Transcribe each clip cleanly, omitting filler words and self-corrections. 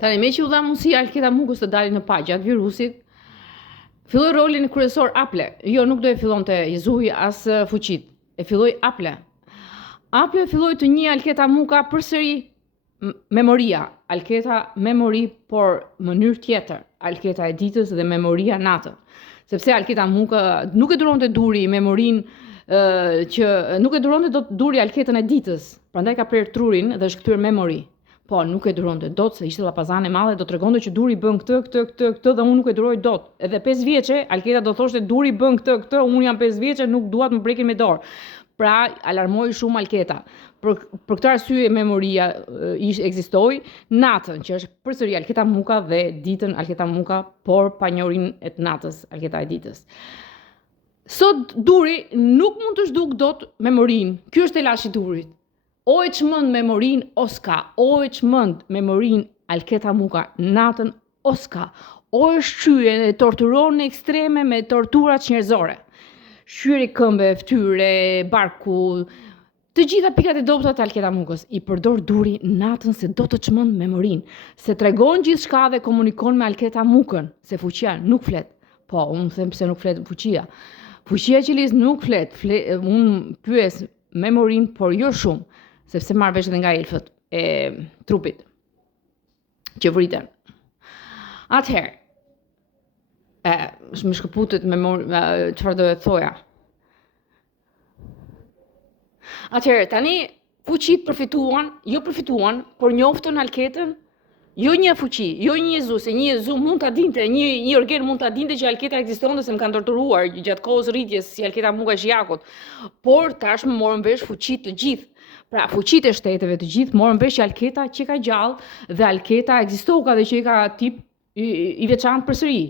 Tani me që u dha mundësia Alketa Mukës të dalin në paqe gjatë virusit, filloi rolin kryesor Aple. Jo, nuk do e fillonte Jezuhi as fuqit. E filloi Aple. Aple filloi të njeh Alketa Muka përsëri memoria. Alketa memori, por mënyrë tjetër. Alketa e ditës dhe memoria natën. Sepse Alketa Muka nuk e duronte duri memorinë që nuk e duronte dot duri Alketën e ditës. Prandaj ka prerë trurin dhe është kthyer memori. Po, nuk e duronte dot se ishte llapazane e madhe, do tregonte që duri bën këtë dhe unë nuk e duroj dot. Edhe 5 vjeçe Alketa do thoshte duri bën këtë, unë jam 5 vjeçe, nuk dua të më prekin me dorë. Pra, alarmoi shumë Alketa. Për këtë arsye memoria ekzistoi natën, që është përsëri Alketa Muka dhe ditën Alketa Muka, por pa njohurinë e natës, Alketa e ditës. Sot duri nuk mund të zhduk dot memorinë. Ky është telashi i durit. O e çmend memorinë o s'ka, o e çmend memorinë Alketa Muka natën o s'ka. O e shqyen e torturon në ekstreme me torturat njerëzore. Shqyri këmbë, fytyre, barku, të gjitha pikat e dobta të Alketa Mukës. I përdor duri natën se do të çmend memorinë, se tregon gjithçka dhe komunikon me Alketa Mukën, se fuqia nuk flet. Po, unë them pse nuk flet fuqia. Fuqia që lis nuk flet. Unë pyes memorinë, por jo shumë, sepse marr vesh edhe nga elfët e trupit që vriten. Atëherë, më shkëputet çfarë do të thoja. Atëherë, tani fuqit përfituan, por njoftën Alketën, jo një fuqi, jo një Jezu, se një Jezu mund ta dinte, një organ mund ta dinte që Alketa ekzistonte, se më kanë torturuar gjatë kohës rritjes si Alketa Muka e Zhiakut. Por tashmë morën vesh fuqit të gjithë. Pra, fuqit e shteteve të gjithë morën vesh që Alketa që ka gjallë dhe Alketa ekzistoka dhe që i ka tip i veçantë përsëri.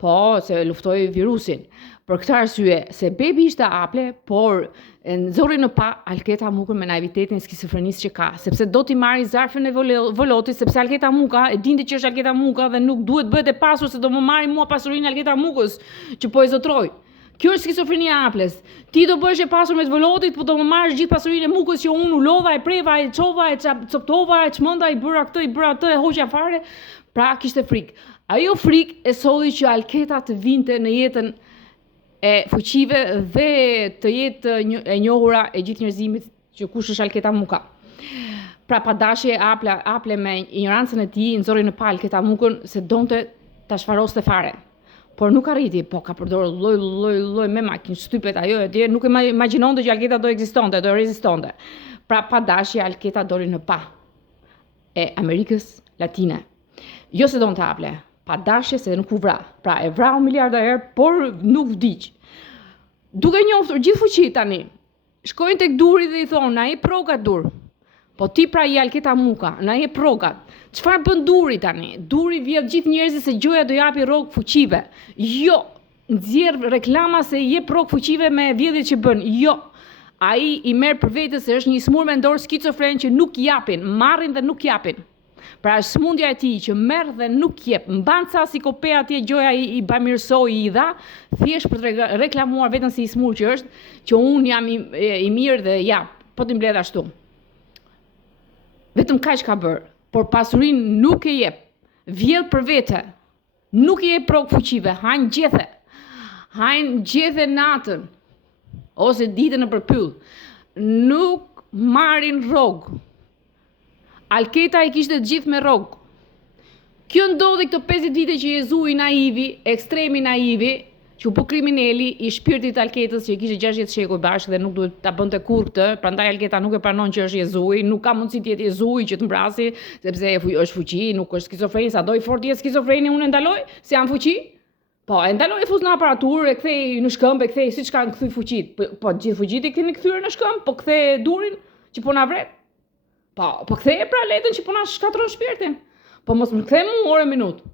Po, se luftoi virusin. Për këtë arsye, se bebi ishte Aple, por nxorri në pa Alketa Mukën me naivitetin e skizofrenisë që ka, sepse do t'i marri zarfën e volotit, sepse Alketa Muka e dinte që është Alketa Muka dhe nuk duhet bëhet e pasur se do më marri mua pasurinë e Alketa Mukës, që po e zotroj. Kjo është skizofrenia e Aples. Ti do bëhesh e pasur me të volotit, po do më marrësh gjithë pasurinë e Mukës që unë u lodha, e preva, e çova, e coptova, e çmenda, i bëra këtë, i bëra atë, e hoqja fare. Pra, kishte frikë. Ajo frikë e solli që Alketa të vinte në jetën e fuqive dhe të jetë e njohura e gjithë njerëzimit që kush është Alketa Muka. Pra, pa dashje Aple me ignorancën e tij nxorri në pa Alketa Mukën se donte ta shfaroste fare. Por nuk arriti, po ka përdorur lloj me makinë, shtypet ajo e tjerë, nuk e imagjinonte që Alketa do ekzistonte, do rezistonte. Pra, pa dashje Alketa doli në pa e Amerikës Latine. Jo se donte Aple, pa dashje se nuk u vra. Pra, e vrau miliarda herë, por nuk vdiq. Duke njoftur gjithë fuqit tani, shkojnë tek duri dhe i thonë, na je progat dur. Po ti pra je Alketa Muka, na je progat. Çfarë bën duri tani? Duri vjedh gjithë njerëzit se gjoja do japi rrog fuqive. Jo, nxjerr reklama se je prog fuqive me vjedhjet që bën. Jo. Ai i merr për vete se është një smur mendor skizofren që nuk japin, marrin dhe nuk japin. Pra është smundja e tij që merr dhe nuk jep. Mban ca si kopea atje gjoja i bamirësoi i dha, thjesht për të reklamuar veten si i smur që është, që un jam i mirë dhe jap, po ti mbledh ashtu. Vetëm kaq ka bër, por pasurinë nuk e jep. Vjedh për vete. Nuk i jep prog fuqive, hajn gjethe. Hajn gjethe natën ose ditën në përpyll. Nuk marrin rrog. Alketa i kishte gjithë me rrog. Kjo ndodhi këto 50 vite që Jezu i naivi, ekstremi naivi, që u bë kriminali i shpirtit Alketës që i kishte 60 shekuj bashkë dhe nuk duhet ta bënte kurrë këtë, prandaj Alketa nuk e pranon që është Jezui, nuk ka mundësi të jetë Jezui që të mbrasi, sepse është fuqi, nuk është skizofreni, sado i fortë jetë skizofreni, unë e ndaloj, se jam fuqi. Po, e ndaloj e fus në aparaturë, e kthej në shkëmbë, e kthej siç kanë kthy fuqit. Po gjithë fuqit i keni kthyer në shkëmbë, po kthej durin që po na vret. Po kthej pra letën që po na shkatron shpirtin. Po mos më kthej mua orë minutë.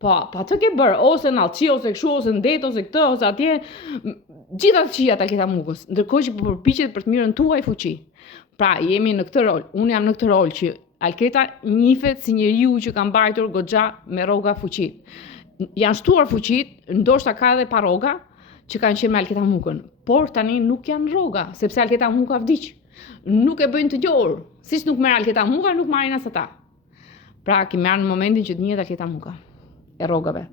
Po atë ke bërë, ose në alçi, ose kështu, ose ndet, ose këtë, ose atje, gjitha të qijat Alketa Mukës, ndërkohë që përpiqet për të mirën tuaj fuqi. Pra, jemi në këtë rol, unë jam në këtë rol që Alketa njihet si njeriu që ka mbajtur goxha me rroga fuqit. Janë shtuar fuqit, ndoshta ka edhe pa rroga që kanë qenë me Alketa Mukën, por tani nuk janë rroga, sepse Alketa Muka vdiq. Nuk e bëjnë të gjohur, siç nuk merr Alketa Muka, nuk marrin as ata. Pra, ki merë në momentin që të njët alketa muka. E rogave.